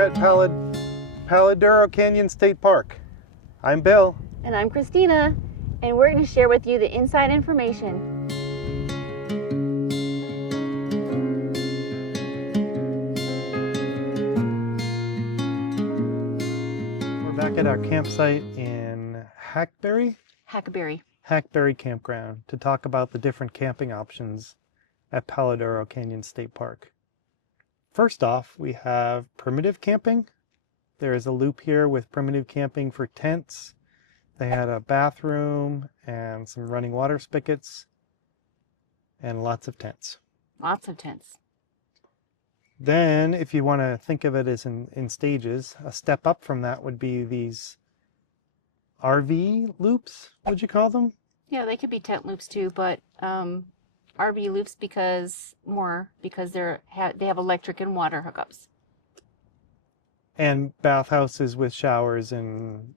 We're at Palo Duro Canyon State Park. I'm Bill. And I'm Christina, and we're going to share with you the inside information. We're back at our campsite in Hackberry Campground to talk about the different camping options at Palo Duro Canyon State Park. First off, we have primitive camping. There is a loop here with primitive camping for tents. They had a bathroom and some running water spigots and lots of tents. Lots of tents. Then, if you want to think of it as in stages, a step up from that would be these RV loops, would you call them? Yeah, they could be tent loops too, but RV loops because they have electric and water hookups. And bathhouses with showers and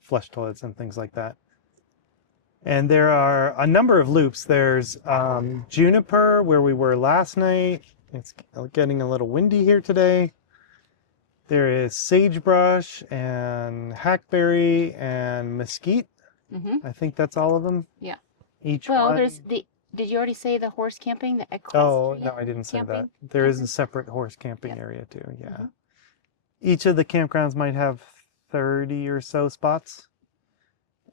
flush toilets and things like that. And there are a number of loops. There's Juniper, where we were last night. It's getting a little windy here today. There is sagebrush and hackberry and mesquite. Mm-hmm. I think that's all of them. Yeah. Each one. Did you already say the horse camping? The Oh, no, I didn't say camping? that. There is a separate horse camping area too, yeah. Mm-hmm. Each of the campgrounds might have 30 or so spots.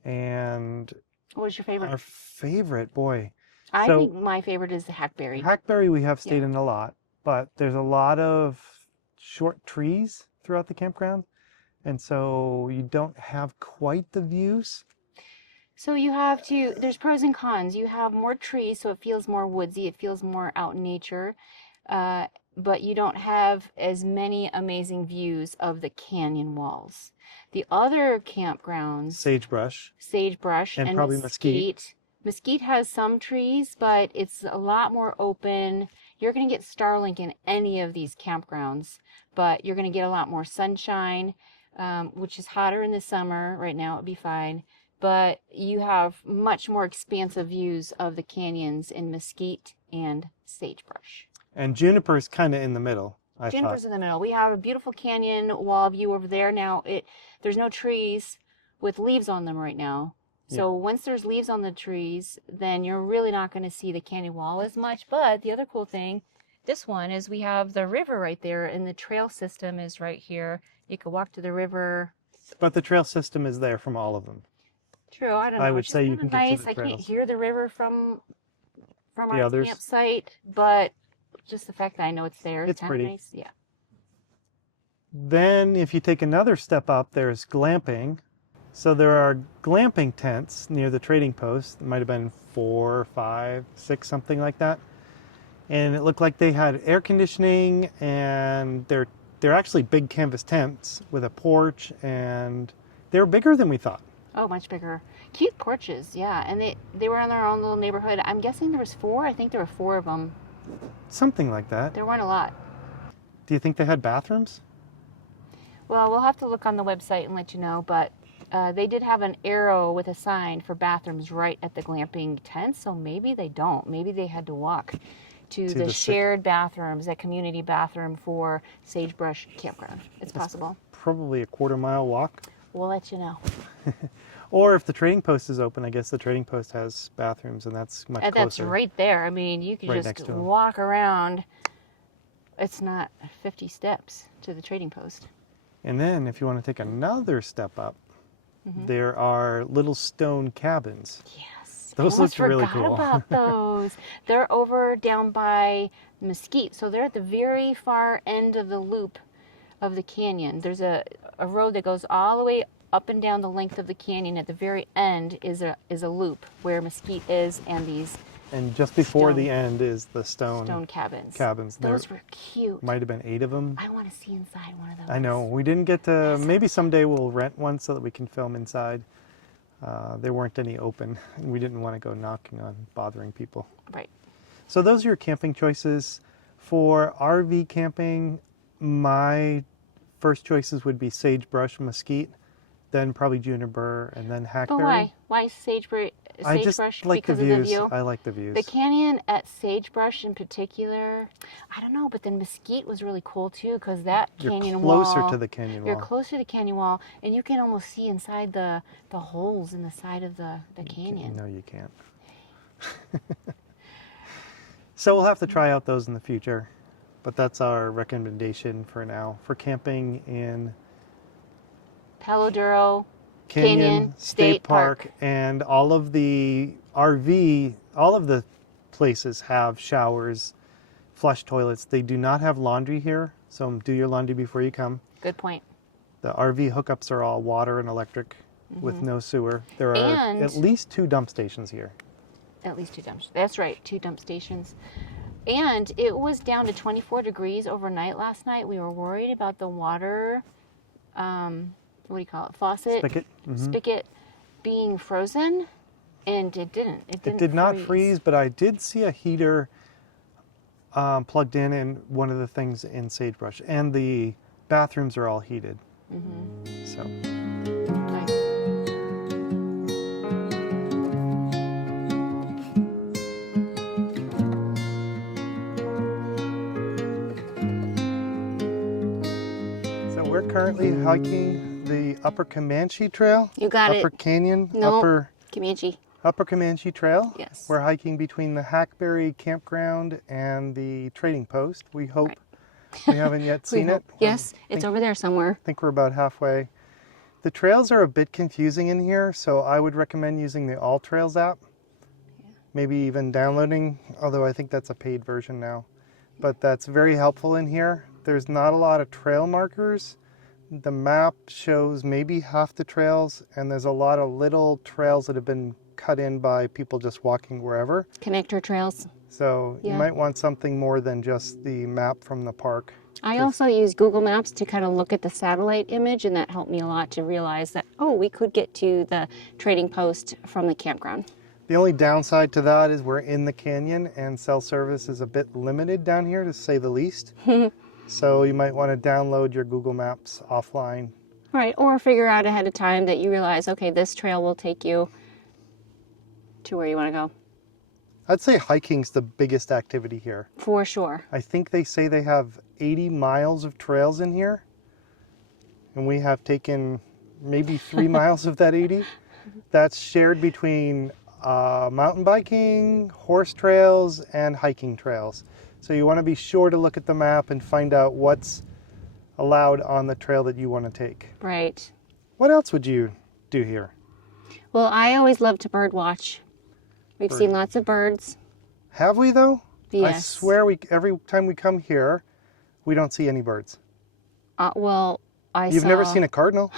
And what was your favorite? our favorite, boy. I think my favorite is the hackberry. Hackberry we have stayed in a lot, but there's a lot of short trees throughout the campground. And so you don't have quite the views. So there's pros and cons. You have more trees, so it feels more woodsy. It feels more out in nature. But you don't have as many amazing views of the canyon walls. The other campgrounds... Sagebrush and probably mesquite. Mesquite has some trees, but it's a lot more open. You're going to get Starlink in any of these campgrounds, but you're going to get a lot more sunshine, which is hotter in the summer. Right now it would be fine. But you have much more expansive views of the canyons in mesquite and sagebrush. And Juniper's kind of in the middle, I Juniper's thought. in the middle. We have a beautiful canyon wall view over there. Now, there's no trees with leaves on them right now. So once there's leaves on the trees, then you're really not going to see the canyon wall as much. But the other cool thing, this one, is we have the river right there, and the trail system is right here. You can walk to the river. But the trail system is there from all of them. True, I don't know. I would say you can get to the I trails. can't hear the river from The our others. campsite, but just the fact that I know it's there is It's kind of pretty. nice. Yeah. Then if you take another step up, there's glamping. So there are glamping tents near the trading post. It might have been 4, 5, 6, something like that. And it looked like they had air conditioning, and they're actually big canvas tents with a porch, and they're bigger than we thought. Oh, much bigger. Cute porches, yeah. And they were in their own little neighborhood. I'm guessing there was 4. I think there were 4 of them. Something like that. There weren't a lot. Do you think they had bathrooms? Well, we'll have to look on the website and let you know, but they did have an arrow with a sign for bathrooms right at the glamping tent, so maybe they don't. Maybe they had to walk to the shared bathrooms, that community bathroom for Sagebrush Campground. It's possible. Probably a quarter-mile walk. We'll let you know. Or if the trading post is open, I guess the trading post has bathrooms, and that's much closer. That's right there. I mean, you can just walk around. It's not 50 steps to the trading post. And then if you want to take another step up, there are little stone cabins. Yes. Those look really cool. I forgot about those. They're over down by Mesquite. So they're at the very far end of the loop of the canyon. There's a road that goes all the way up and down the length of the canyon. At the very end is a loop where Mesquite is, and these And just before the end is the stone cabins. Those were cute. Might have been 8 of them. I want to see inside one of those. I know. We didn't get to, maybe someday we'll rent one so that we can film inside. There weren't any open, and we didn't want to go knocking on, bothering people. Right. So those are your camping choices. For RV camping, my first choices would be sagebrush, mesquite, then probably juniper, and then hackberry. But why? Why sagebrush? I just Sagebrush like the because of the views. view. I like the views. The canyon at Sagebrush in particular, I don't know, but then Mesquite was really cool too because that canyon wall. You're closer to the canyon wall. You're closer to the canyon wall, and you can almost see inside the holes in the side of the canyon. No, you can't. So we'll have to try out those in the future, but that's our recommendation for now for camping in Palo Duro, Canyon State Park, and all of the RV, all of the places have showers, flush toilets. They do not have laundry here, so do your laundry before you come. Good point. The RV hookups are all water and electric with no sewer. There are at least 2 dump stations here. At least 2 dump. That's right, 2 dump stations. And it was down to 24 degrees overnight last night. We were worried about the water, what do you call it, faucet? Spigot being frozen, and it didn't. It did not freeze, but I did see a heater plugged in one of the things in Sagebrush. And the bathrooms are all heated. So. Nice. We're currently hiking the Upper Comanche Trail. You got Upper it. Canyon. No, Upper Comanche. Upper Comanche Trail. Yes. We're hiking between the Hackberry campground and the trading post. We hope. We haven't yet seen it. Yes, it's over there somewhere. I think we're about halfway. The trails are a bit confusing in here, so I would recommend using the AllTrails app. Maybe even downloading, although I think that's a paid version now. But that's very helpful in here. There's not a lot of trail markers. The map shows maybe half the trails, and there's a lot of little trails that have been cut in by people just walking wherever. Connector trails. So you might want something more than just the map from the park. I also use Google Maps to kind of look at the satellite image, and that helped me a lot to realize that, oh, we could get to the trading post from the campground. The only downside to that is we're in the canyon, and cell service is a bit limited down here, to say the least. So you might want to download your Google Maps offline. Right, or figure out ahead of time that you realize, okay, this trail will take you to where you want to go. I'd say hiking's the biggest activity here. For sure. I think they say they have 80 miles of trails in here, and we have taken maybe 3 miles of that 80. That's shared between mountain biking, horse trails, and hiking trails. So you want to be sure to look at the map and find out what's allowed on the trail that you want to take. Right. What else would you do here? Well, I always love to bird watch. We've seen lots of birds. Have we, though? Yes. I swear every time we come here, we don't see any birds. Well, You've never seen a cardinal?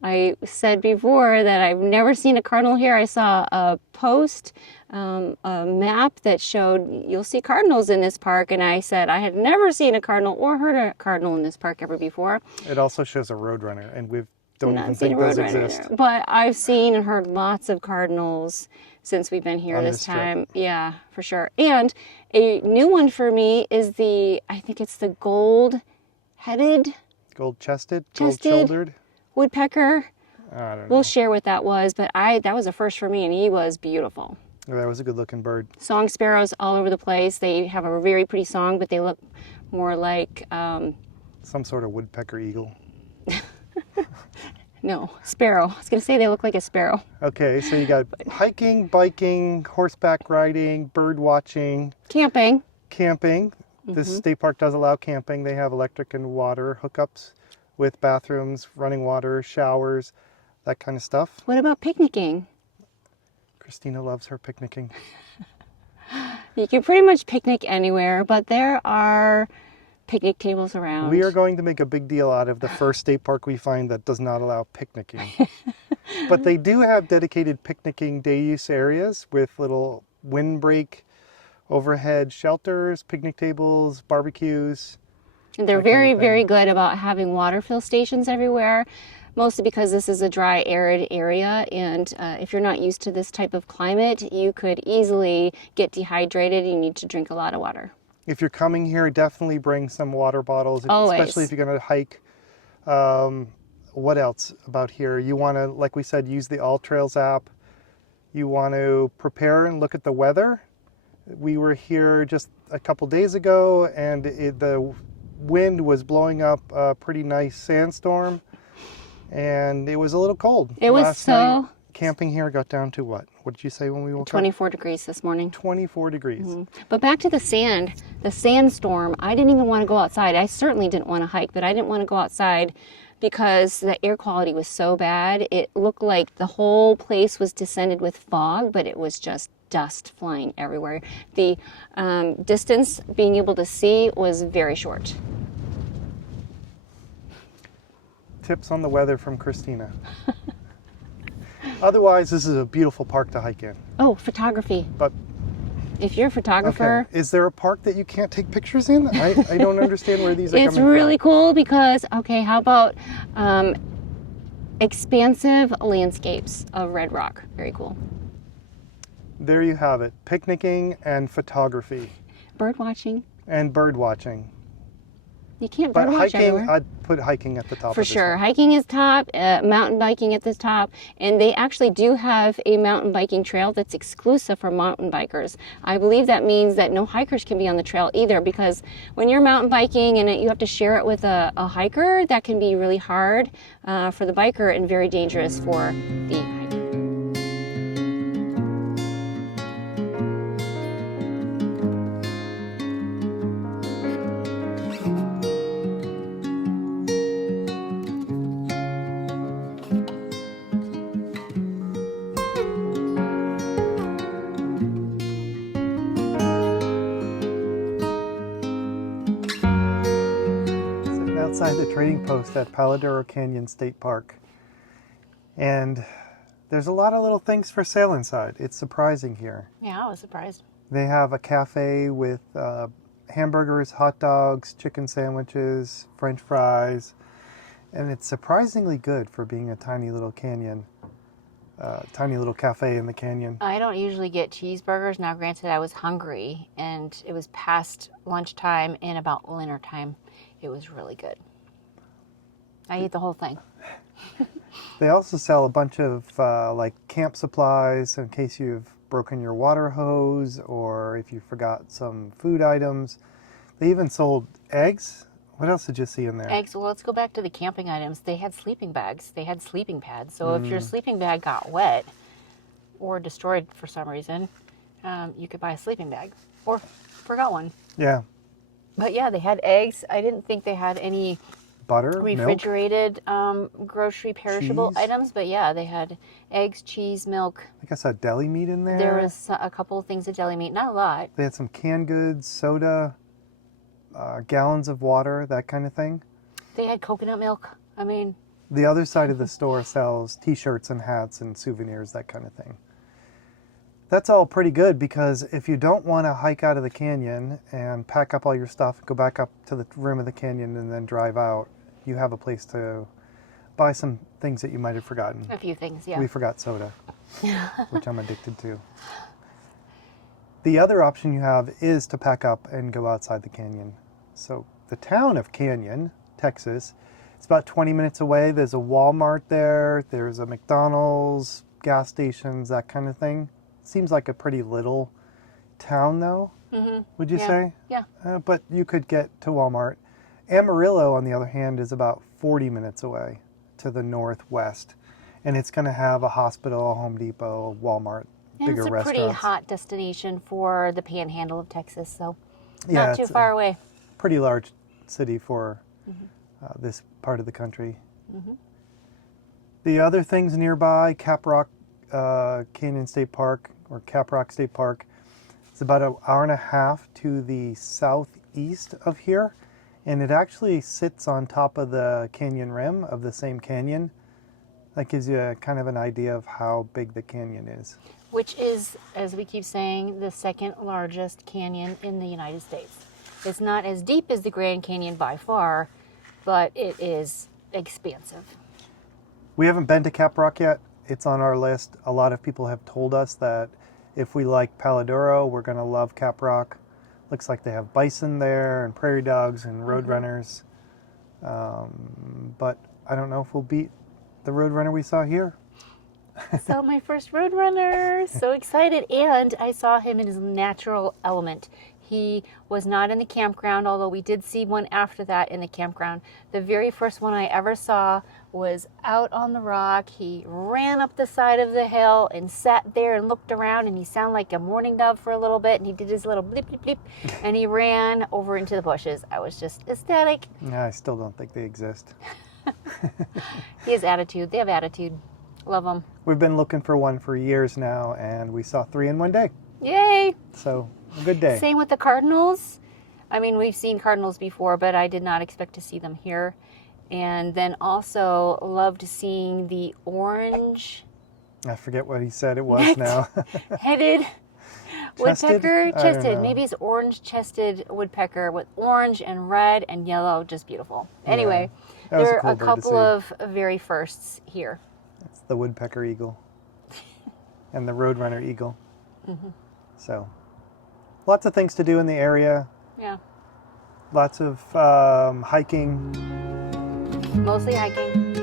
I said before that I've never seen a cardinal here. I saw a post, a map that showed you'll see cardinals in this park, and I said I had never seen a cardinal or heard a cardinal in this park ever before. It also shows a roadrunner, and we don't Not even seen think a those roadrunner exist. there. But I've seen and heard lots of cardinals since we've been here On this this trip. time. Yeah, for sure. And a new one for me is I think it's the gold-headed, Gold-chested, Chested. gold-shouldered. woodpecker. I don't know. We'll share what that was, but that was a first for me, and he was beautiful. That was a good-looking bird. Song sparrows all over the place. They have a very pretty song, but they look more like Some sort of woodpecker eagle. no, sparrow. I was gonna say they look like a sparrow. Okay, so you got hiking, biking, horseback riding, bird watching, Camping. camping. This state park does allow camping. They have electric and water hookups with bathrooms, running water, showers, that kind of stuff. What about picnicking? Christina loves her picnicking. You can pretty much picnic anywhere, but there are picnic tables around. We are going to make a big deal out of the first state park we find that does not allow picnicking. But they do have dedicated picnicking day use areas with little windbreak, overhead shelters, picnic tables, barbecues. And they're very, very good about having water fill stations everywhere, mostly because this is a dry, arid area. And if you're not used to this type of climate, you could easily get dehydrated. You need to drink a lot of water. If you're coming here, definitely bring some water bottles, Always. especially if you're going to hike. What else about here? You want to, like we said, use the AllTrails app. you want to prepare and look at the weather. We were here just a couple days ago, and the wind was blowing up a pretty nice sandstorm, and it was a little cold. It was Last so... night, camping here got down to what? What did you say when we woke up? 24 degrees this morning. 24 degrees. But back to the sandstorm, I didn't even want to go outside. I certainly didn't want to hike, but I didn't want to go outside because the air quality was so bad. It looked like the whole place was descended with fog, but it was just dust flying everywhere. The distance being able to see was very short. Tips on the weather from Christina. Otherwise, this is a beautiful park to hike in. Oh, photography. But if you're a photographer... Okay. Is there a park that you can't take pictures in? I don't understand where these are coming from. It's really cool because, okay, how about expansive landscapes of red rock? Very cool. There you have it. Picnicking and photography. Bird watching. And bird watching. You can't bird watch everywhere. I'd put hiking at the top. For sure. Hiking is top, mountain biking at the top, and they actually do have a mountain biking trail that's exclusive for mountain bikers. I believe that means that no hikers can be on the trail either, because when you're mountain biking and you have to share it with a hiker, that can be really hard for the biker and very dangerous for the hiker. Outside the trading post at Palo Duro Canyon State Park, and there's a lot of little things for sale inside. It's surprising here. Yeah, I was surprised. They have a cafe with hamburgers, hot dogs, chicken sandwiches, French fries, and it's surprisingly good for being a tiny little canyon, tiny little cafe in the canyon. I don't usually get cheeseburgers. Now, granted, I was hungry, and it was past lunchtime and about dinner time. It was really good. I ate the whole thing. They also sell a bunch of like camp supplies in case you've broken your water hose or if you forgot some food items. They even sold eggs. What else did you see in there? Eggs. Well, let's go back to the camping items. They had sleeping bags. They had sleeping pads. So if your sleeping bag got wet or destroyed for some reason, you could buy a sleeping bag or forgot one. Yeah. But yeah, they had eggs. I didn't think they had any butter, refrigerated grocery perishable items, but yeah, they had eggs, cheese, milk. I guess I deli meat in there. There was a couple of things of deli meat, not a lot. They had some canned goods, soda, gallons of water, that kind of thing. They had coconut milk. I mean, the other side of the store sells t-shirts and hats and souvenirs, that kind of thing. That's all pretty good, because if you don't want to hike out of the canyon and pack up all your stuff, go back up to the rim of the canyon and then drive out, you have a place to buy some things that you might have forgotten. A few things, yeah. We forgot soda, which I'm addicted to. The other option you have is to pack up and go outside the canyon. So the town of Canyon, Texas, it's about 20 minutes away. There's a Walmart there. There's a McDonald's, gas stations, that kind of thing. Seems like a pretty little town, though, would you say? Yeah. But you could get to Walmart. Amarillo, on the other hand, is about 40 minutes away to the northwest. And it's going to have a hospital, a Home Depot, a Walmart, bigger restaurants. It's a pretty hot destination for the Panhandle of Texas, so not too far away. Pretty large city for this part of the country. The other things nearby, Caprock Canyon State Park, or Caprock State Park. It's about an hour and a half to the southeast of here, and it actually sits on top of the canyon rim of the same canyon. That gives you kind of an idea of how big the canyon is. Which is, as we keep saying, the second largest canyon in the United States. It's not as deep as the Grand Canyon by far, but it is expansive. We haven't been to Caprock yet. It's on our list. A lot of people have told us that if we like Palo Duro, we're going to love Caprock. Looks like they have bison there and prairie dogs and roadrunners. But I don't know if we'll beat the roadrunner we saw here. Saw my first roadrunner. So excited. And I saw him in his natural element. He was not in the campground, although we did see one after that in the campground. The very first one I ever saw was out on the rock. He ran up the side of the hill and sat there and looked around, and he sounded like a mourning dove for a little bit, and he did his little blip, blip, blip, and he ran over into the bushes. I was just ecstatic. Yeah, I still don't think they exist. He has attitude. They have attitude. Love them. We've been looking for one for years now, and we saw 3 in one day. Yay! So, a good day. Same with the cardinals. I mean, we've seen cardinals before, but I did not expect to see them here. And then also loved seeing the orange I forget what he said it was now. headed Chested? woodpecker. I don't Chested. know. Maybe it's orange chested woodpecker with orange and red and yellow. Just beautiful. Anyway, that was a there cool are a bird to couple see. of very firsts here. It's the woodpecker eagle and the roadrunner eagle. Mm-hmm. So, lots of things to do in the area. Yeah. Lots of hiking. Mostly hiking.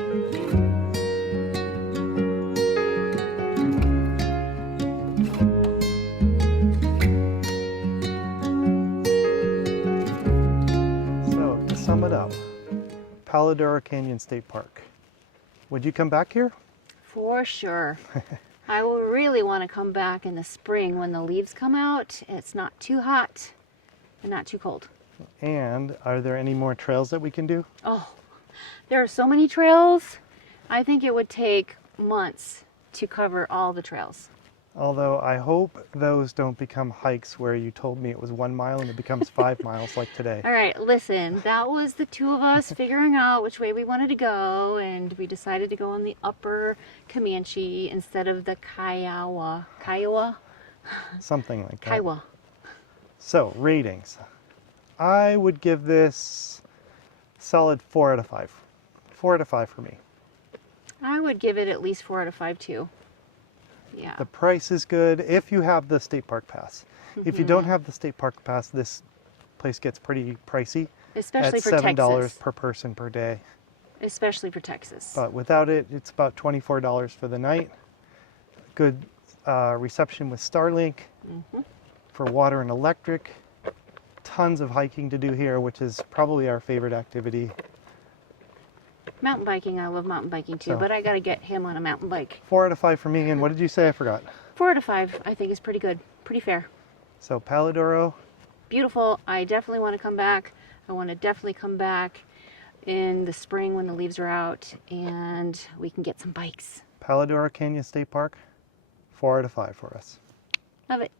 So, to sum it up, Palo Duro Canyon State Park. Would you come back here? For sure. I will really want to come back in the spring when the leaves come out. It's not too hot and not too cold. And are there any more trails that we can do? Oh, there are so many trails. I think it would take months to cover all the trails. Although I hope those don't become hikes where you told me it was 1 mile and it becomes 5 miles like today. All right, listen, that was the two of us figuring out which way we wanted to go, and we decided to go on the upper Comanche instead of the Kiowa. Kiowa? Something like that. Kiowa. So, ratings. I would give this solid 4 out of 5. 4 out of 5 for me. I would give it at least 4 out of 5 too. Yeah. The price is good if you have the state park pass. If you don't have the state park pass, this place gets pretty pricey. Especially at for $7 Texas. per person per day. Especially for Texas. But without it, it's about $24 for the night. Good reception with Starlink for water and electric. Tons of hiking to do here, which is probably our favorite activity. Mountain biking, I love mountain biking too, So- but I gotta get him on a mountain bike. 4 out of 5 for me. And what did you say? I forgot. 4 out of 5, I think is pretty good. Pretty fair. So Palo Duro, Beautiful. I definitely want to come back. I want to definitely come back in the spring when the leaves are out and we can get some bikes. Palo Duro Canyon State Park, 4 out of 5 for us. Love it.